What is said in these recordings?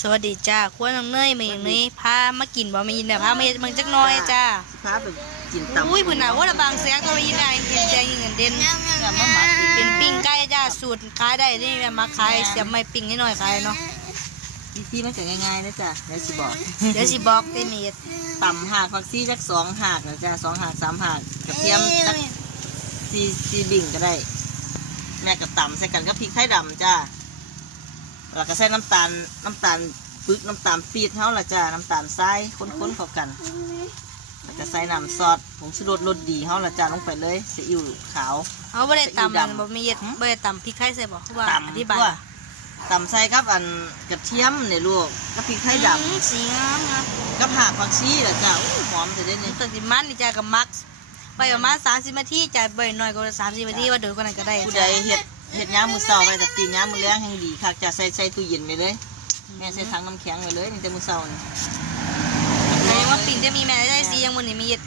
สวัสดีจ้าครัวน้องเนยมาอย่างนี้พามากินบ่มายินแต่พามาเฮ็ดเบิ่งจักหน้อยจ้าพาไปกินตำอุ้ยเพิ่นน่ะว่าละบางเสียงก็มายินได้เห็นแจงเงินเด่นอย่ามาหมักกินเป็นปิ้งไก่จ้าสูตรขายได้นี่แม่มาขายเสียบไม้ปิ้งให้หน่อยขายเนาะวิธีมันจะง่ายๆนะจ๊ะเดี๋ยวสิบอกเดี๋ยวสิบอกได้มีดตำหากผักซี่จักสองหากนะจ๊ะสองหากสามหากกระเทียมจักสี่สี่บิ่งก็ได้ แม่ก็ตำใส่กันกับพริกไทยดำจ้า แล้วก็ใส่น้ำตาลน้ำตาลปึกน้ำตาลปี๊ดเท่าละจ้าน้ำตาลทรายค้นๆเข้ากัน แล้วก็ใส่น้ำซอสผงชูรสรสดีเท่าละจ้าลงไปเลยซีอิ๊วขาว เอาบ่ได้ตำสีดำบ่มีเฮ็ดบ่ได้ตำพริกไทยใส่บ่คือว่าตอธิำบายตัวตำใส่กับอันกระเทียมเนี่ยลูกกับพริกไทยดอืมสีงามนะำกับหากผักชีละจ้าอู้หอมจะได้นี่ตัวสิมันนี่จ้ากับมักไปประมาณ30นาทีจ้าบ่น้อยกว่า30นาทีว่าเดี๋ยวกว่านั้นก็ได้ผู้ใดเฮ็ด เฮ็ดย้ามมือเศร้าไปแต่ตีนย้ามมือแรงแห่งดีค่ะจะใส่ใส่ตู้เย็นไปเลย แม่ใส่ถังน้ำแข็งไปเลยนี่แต่มือเศร้านี่แสดงว่าปิ้งจะมีแม่ได้สีอยังมื้อนี้มีเฮ็ด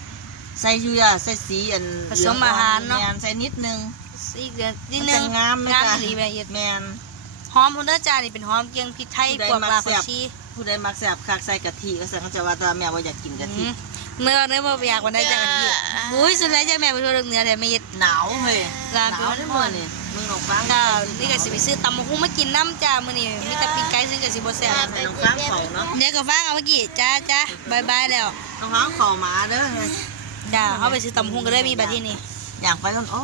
ใส่ยูยาใส่สีอันผสมอาหารเนาะแม่ใส่นิดนึงอีกเดือนนิดมันนึจะงงามไหมงามจ๊ะดีแม่เฮ็ดแม่นหอมพุ่นเด้อจ้านี่เป็นหอมเกียงพริกไทยผู้ใดกวกมักลาผัแซ่กบชีผู้ใดมักแซ่บคักใส่กะทิก็สั่งเขาจะว่าแตัวาแม่ว่าอยากกินกะอืทิมเนื้อเนื้อบ่อยากวันได้จ้ากันพี่อุ้ยสุดแล้วจ้าแม่ไปทั่วเรื่องเนื้อแต่ไม่เฮ็ดหนาวเฮ้ยลาหไปนาววันได้ นี้หมดนี่มึงออกฟังจ้านี่ก็สิไปซื้อตำบักหุ่งมากินน้ำจ้ามื้อนี้มีแต่ปิ้งไก่ซึ่งก็สิบ่แซ่บใส่น้องฟังเข่าเนาะเดี๋ยวก็ฟังเอาเมื่อกี้จ้าจ้าบายบายแล้วน้องฟังเข่าหมาเด้อเฮ้ยจ้าเอาไปซื้อตำบักหุ่งก็ได้มีบัดนี้นี่อย่างไปก่อนอ๋อ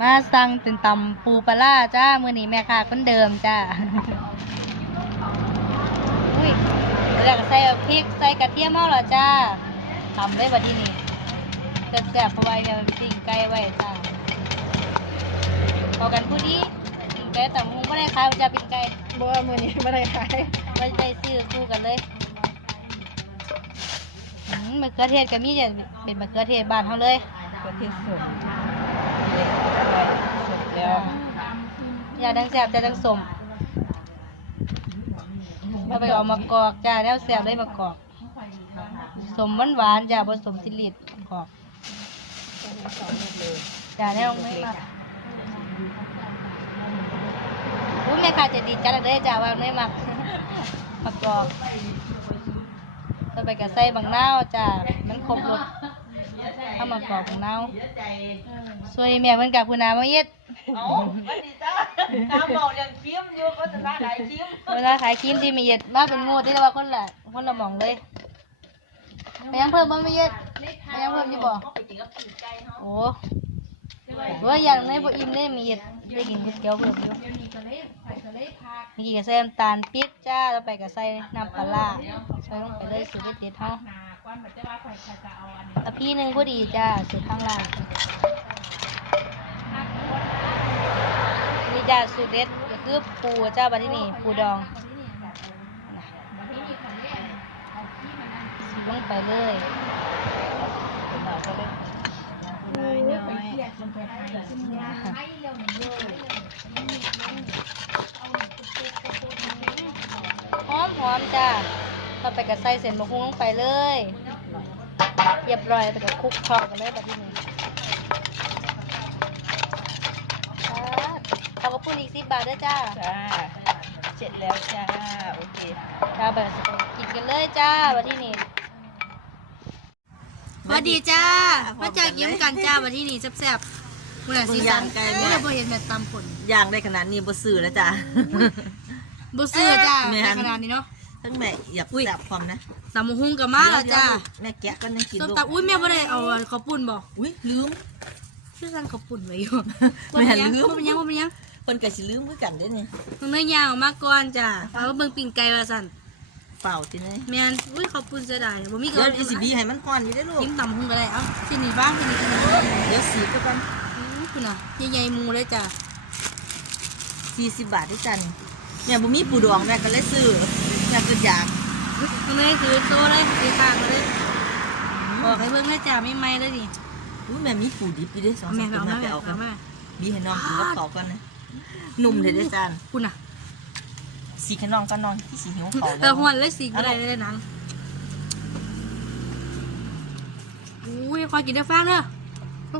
มาสั่งเป็นตำปูปลาร้าจ้ามื้อนี้แม่ค้าคนเดิมจ้าอุ้ยแล้วก็ใส่พริกใส่กระเทียมเอาล่ะจ้าทำได้บัดนี้แซ่บๆเพราะว่าเนี่ยมันปิ้งไก่ไว้จ้า พอกันผู้ดีปิ้งไก่ตำบักหุ่งบ่ได้ขายจ้าปิ้งไก่บ่มื้อนี้บ่ได้ขายไม่ได้ซื้อคู่กันเลยอืมมะเขือเทศก็มีจ้ะเป็นมะเขือเทศบ้านเฮาเลยก็ที่สุดเด็กอร่อยที่สุดแล้วอย่าดังแสบจะดังสมเอาไปเอามากอกจ้าแล้วแสบได้มากอก สมหวานหวานๆจ้าผสมสิลิตมะกอกจ้าแล้วไม่มา อุ้ยแม่ค้าใจะดีจ้าเลยจ้าว่าไม่มักมากอกต่อไปก็ใส่บางนาวจ้ามันครบรสเอามากอกบางนาวส่วนอีแม่เพิ่นกับคุณนามาเย็ดเอาวันนี้จ้าตามบอกอย่างเคี้ยมอยู่ก็จะน่าหลายเคี้ยมเวลาขายครีมที่มีเย็ดมาเป็นงูที่เรียกว่าคนละคนละหมองเลยไปยังเพิ่มบ่ไม่เย็ดไปยังเพิ่มอยู่บ่โอ้ โหอย่างในบ่อิ่มเลยมีเย็ดได้กินก๋วยเตี๋ยวเพิ่มอยู่มีกี่ก็ใส่น้ำตาลปี๊บจ้าแล้วไปก็ใส่น้ำปลาร้าใส่ลงไปเลยสูตรเด็ดๆเฮาตะพี่หนึงพอดีจ้าสูตรข้างล่างนี่จ้าสูตรเด็ดก็คือปูจ้าบัดนี้นี่ปูดองลงไปเลย หอมหอมจ้าต่อไปก็ใส่เส้นบะฮุ้งลงไปเลยเรียบร้อยไปก็คลุกเข้ากันเลยแบบนี้เอากระปุ้นอีกสิบบาทด้วยจ้า จ้า เสร็จแล้วจ้า โอเค จ้าแบบกินกันเลยจ้าวันที่นี่สวัสดีจ้ามาจากยิ้มกันจ้าวันที่นี่แซ่บๆคุณอาสีสันคุณอาบ่เห็นแบบตำผลย่างได้ขนาดนี้บ่ซื้อนะจ๊ะบ่ซื้อจ้าแม่นในขนาดนี้เนาะ ทั้งแม่อย่าอุ้ยจับความนะตำบักหุ่งกับมาแล้วจ้าแม่แกะก็นั่งกินส้มลูกตำอุ้ยแม่บ่ได้เอาข้าวปุ้นบ่อุ้ยลืมชื่อสั่งข้าวปุ้นไว้อยู่แม่ลืมบ่เป็นหยังบ่เป็นหยังเพิ่นก็สิลืมคือกันเด้นี่มันไม่ยางออกมาก่อนจ้าเอาเบิ่งปิ้งไก่ว่าซั่นเปล่าตินี่แม่นอุ้ยข้าวปุ้นเสียดายบ่มีเดี๋ก็ยวอีสิบีให้มันฮ้อนอยู่ได้อลูกกินตำบักหุ่งก็ได้เอ้าที่นี่บ้างที่นี่กินเดี๋ยวสีก็กันอื้อคุณน่ะใหญ่ๆหมูเลยจ้า40บาทด้วยกันแม่บ่มีปูดองแม่ก็เลยซื้อ แม่ก็อยากทำไมคือโซ่เลยตีข้างมาเลยบอกให้เบิ่งให้จ่าไม่ไหมเลยดิอุ้ยแม่มีปูดิบอยู่เด้สองเอาสาแม่มไปตัวเอาแม่มาไปไปเอาเอากันมาบีให้น้องกินกับเขาวก่อนนะหนุ่มเด้อเด้อจานคุณน่ะสีขนองก็นอนที่สีหิวเขาเออหวนเลยสิก็ได้เลยหนังอุ้ยคอยกินได้ฟ้างเด้อ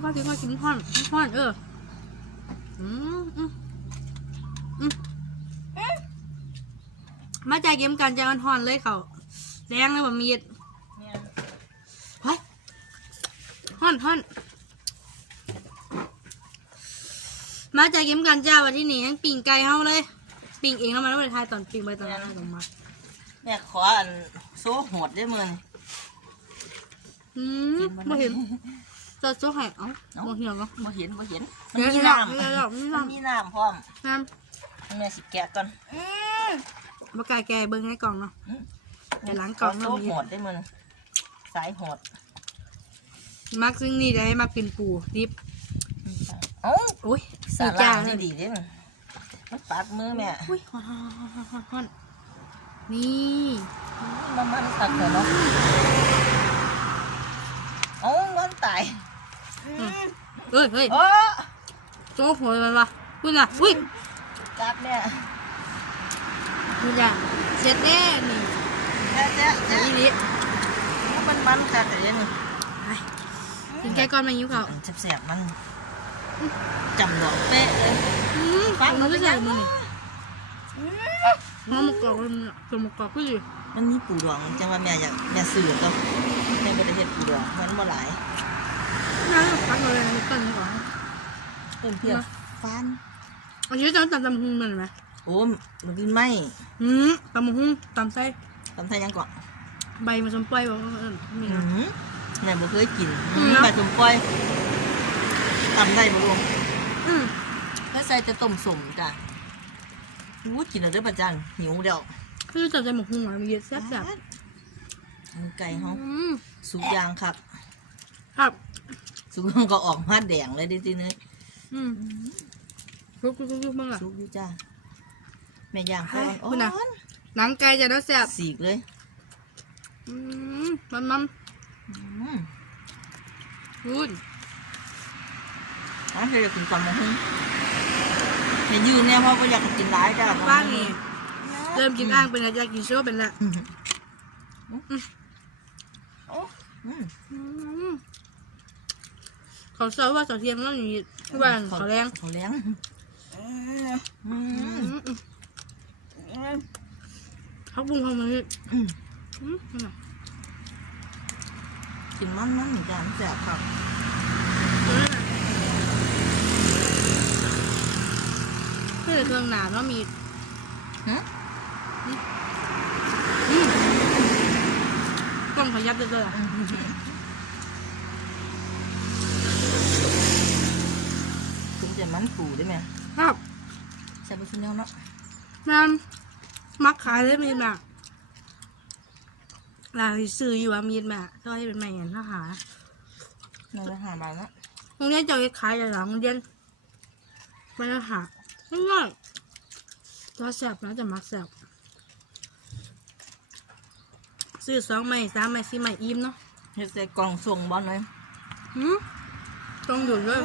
คอยกินคอยกินห้อนห้อนเอออืมอืมอืม มาใจเกมกันจะอ่อนๆเลยเขาแรงเลยบ่มีดเนี่ยเฮ้ยห่อนห่อนมาใจเกมกันจ้าวันที่นี่ยังปิ่งไก่เฮาเลย ปิ่งเองแล้วมันไม่ได้ทายตอนปิ่งไปตอนนั้นตอนมาแม่ขออันโซ่โหดได้มือนอืมไม่เห็นจะโซ่ให้เอ้าบ่เหี่ยวก็บ่เห็นบ่เห็นมันเดี๋ยวมีเดี๋ยวน้ำเดี๋ยวเดี๋ยวมีมันน้ำมีน้ำพร้อมน้แม่สิแกะก่อนำบ่ไก่แกเบิ่งให้กล่องเนาะเดี๋ยวล้างก่อนขโซ่โหดได้มือนสายโหดมักซึ่งนี่ได้มักเป็นปูดิบเอ้าโอ้ยสาจ้าล่างเลนี่ยดีเด้มันมันปัดมือแม่อุ้ยฮอนฮอนฮอนฮอนฮอนนี่มันมันตัดเลยเนาะเอ้ามันตายเฮ้ยเฮ้ยโอ้โจ้โหดมันวะคุณอะอุ้ยจับแม่คุ ณอะเสร็จแน่นี่แจ๊ะแจ๊ะอัแจ๊ะนนี้มันมันค่ะแต่ยังไปกินไก่ก่อนมายิ้วเขาอันแสบๆมันจำหลอกเป๊ะเลยอืมฟังมันไม่ใส่มือนี่มันมากรอกมันตัวมากรอกก็อยู่มันมีปูดองจังว่าแม่อยากแม่ซื้อก็แม่บ่ได้เฮ็ดปูดองมันบ่หลายน่าจะฟังเลยนะต้นนี้ก่อนเพิ่นเพื่อนฟันอันนี้จะตำตำหุงมันไหม โอ้มันกินไหมอืมตำหุงตำไส้ทำไทยยังก่อนใบมันสมปล่อยบอกว่าเออมีอืนะมแม่บ่เคยกินอืมปลาสมปล่อยตำได้บ่ลุงอืมถ้าใส่จะต้มสมจ้ะอู้กินแล้วเด้อประจันหิวเดี๋ยวคือจับใจหมกหุงอะมีเยอะแซ่บแซ่บมันไก่เฮาอืมสุกยางครับ ครับสุกก็ออกมาแดงเลยดิทีนี้อืมลุกลุกลุกลุกบ้างล่ะสุกอยู่จ้า แม่ย่างเฮ้เขายอ่คุณน่ะอนหนังไก่จะได้แซ่บๆสีกเลยอืมมันมันอืมคุณอ๋อเธออยากกินตำมะฮุ่งแม่ยืนเนี่ยเพราะว่าอยากกินร้ายจ้าบ้านนี่เริ่มกินอ่างเป็นแล้วอยากกินโซ่เป็นแล้วอืมอืมอืมเขาเซาว่าเสาเทียมแล้วอย่างนี้ที่บ้านเขาแรงเขาแรงอือืมมอืม เขาปรุงเขามาเลยอืมอืมนั่นน่ะกินมันมันๆเหมือนกันแสบครับเพื่อเครื่องหนาเนาะมีฮะอืมกล้องขยับเลยเลยอะถึงจะมันปูได้ไหมครับใส่ไปชิ้นเดียวเนาะน้ำ มักขายได้มีดมาลาที่ซื้ออยู่ว่ามีดมาก็ให้เป็นแม่เห็นทหารเราไปหามาเนาะโรงเรียนจะเอาไปขายอย่างหลังโรงเรียนไม่ทหารง่ายๆตัวแสบนะจะมักแสบซื้อสองใหม่สามใหม่สี่ใหม่อิ่มเนาะเฮ็ดใส่กล่องส่งบอลเลยหืมต้องอยู่ด้วย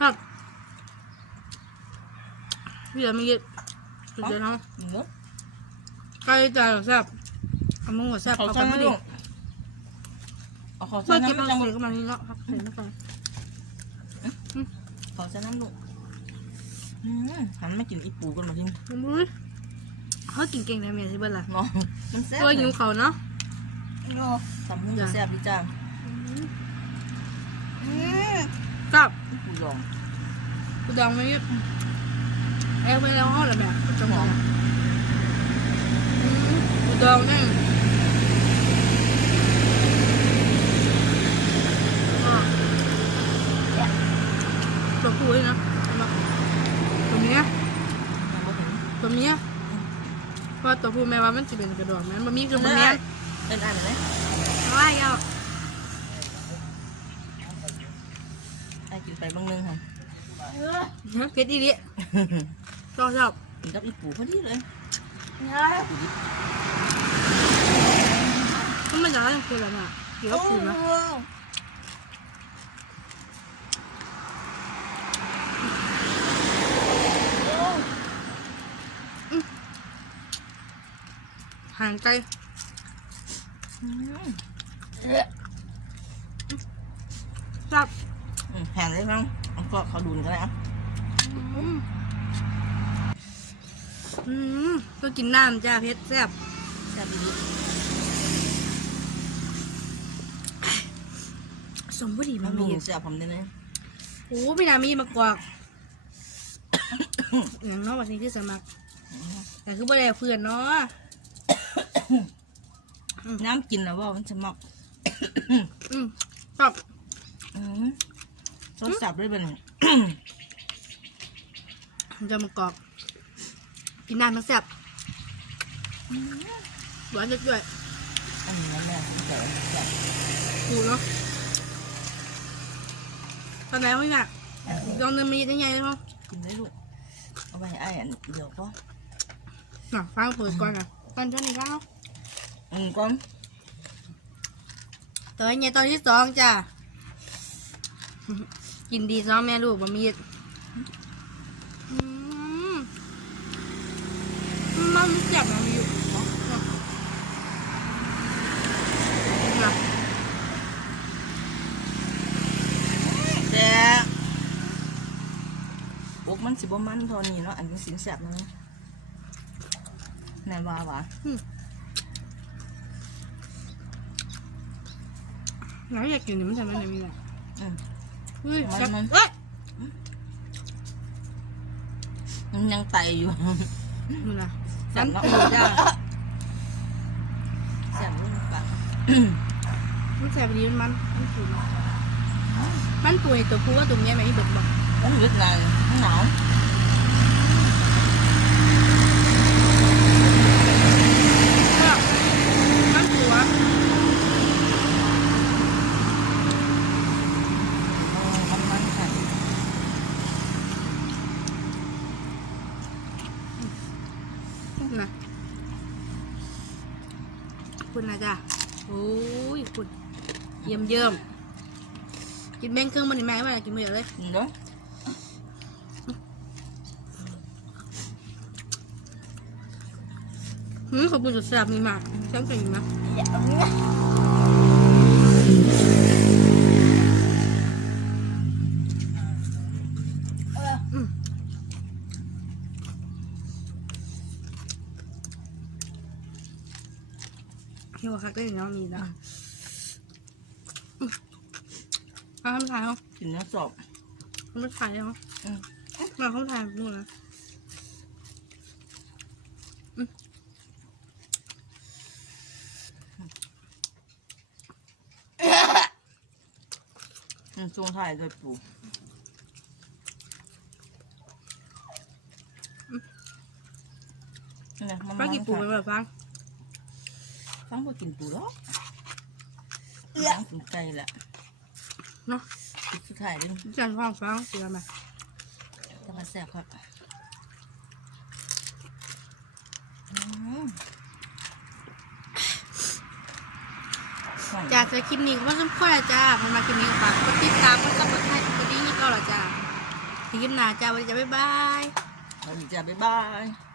ครับ พี่จะไม่เย็ดสุดเด็ดเนาะเนาะไก่จ่ายแซ่บเอามึงหัวแซ่บเขาเอาใส่ไปไม่ไม่ดูดีเอาเขาใส่เมื่อกี้น้ำเราจังเสียกำลังนี้เนาะครับเห็นไหมครับเขาใส่น้ำลูกอืมหันไม่กินอีปูกันมาทิ้งผมรู้เขากินเก่งนะเมียที่บ้านล่ะเนาะมันแซ่บตัวหิวเขาเนาะทำให้มันแซ่บดีจ้ากับปูดองกูดองไม่ยึด แอบไปแล้วห้องละแบบจะหอมกูดองนั่งตัวผู้ด้วยนะตัวเนี้ยยังบ่ถึงตัวเนี้ยเพราะตัวผู้แม่ว่ามันจะเป็นกระดองแม่มันมีคือมันเเนี้ยป็นอันไหนอะไรอะไอ้กินไปบางนึงค่ะเพชรอีดิ ชอบชอบกินกับอีปูพอดีเลยมันไม่จะอะไรคืออะไรอะเกี่ยวกับปูนะห่างไกลอืมจับอืมแห้งเลยมั้งเอาก็เขาดุนกันแล้วอืม อืมก็กินน้ำจ้าเพชรแซ่บแซ่บดีสมบูรณ์มัมันนมีมีแซ่บผมได้เลยโอ้ไม่น่ามีมากกว่าอย่างเน้อยวันนี้คือสมัครแต่คือบ่ได้เพื่อนเนาะน้ำกินแล้วว่ามันจะมักอืมครับอืมรสสับด้วยเป็นมันจะมากรอบ กินน้ำมันแซ่บหวานจัดด้วยอันนี้แม่แต่แซ่บถูเนาะตอนไหนวะเนี่ยลองเดินมีได้ไงเนาะกินได้ลูกเอาไปไอ้อันเดี๋ยวก็อะฟังเปิดก่อนอะตอนเท่านี้แล้วอืมก็ตอนนี้ตอนที่สองจ้ะกินดีซ้อมแม่ลูกบะมีดอืมมันเจ็บมันอยู่นะ แต่อกมัน สิบ่มันเทอนี้เนาะอันนี้สินแซ่บนะแน่ว่าว่ะน้อยอยากกินนี่มันทำไมไม่มีอะอืมเฮ้ยมันจับมันเอ้ยมันยังไตอยู่มึงนะแซ่บน้ำเนาะปูจ้าแซ่บลูกปะมันแสบดีมันมันมันปูเนาะมันปูไอ้ตัวปูว่าตัวเนี้ยไหมที่เบิกบอก มันลึกนานมันหนาวก็มันปูอะเออมันมันค่ะนะคุณนะจ้าโอ้ยคุณเยี่ยมเยี่ยมกินแบงเครื่องมันนี่แม่ไม่ได้กินม่เยอะเลยกินเนา หืมขอบคุณสุดแซ่บนี่มากช่างใจอยู่นะอืมเฮียวคักได้เนาะมีนะอืมเอาทำถ่ายเหรอกินเนื้อสอบทำถ่ายเหรออืมมาเขาถ่ายนู่นนะ อืมช่วงท้ายเลยปูนี่นะมันป้ากี่ปูไปมันแบบฟังฟังบ่กินปูหรอกฟังกินไก่แหละเนาะกินสุดท้ายเลยจันฟังฟังเสียมาจะมาแซ่บครับ อืมจากจะคลิปนี้ก็สมควรแล้วจ้าพอมาคลิปนี้ก็ฝากกดติดตามกดซับสไครต์กดดิ้งนี่ก็แล้วจ้าที่คลิปหน้าจ้าวันนี้จ้าบ๊ายบาย วันนี้จ้าบ๊ายบาย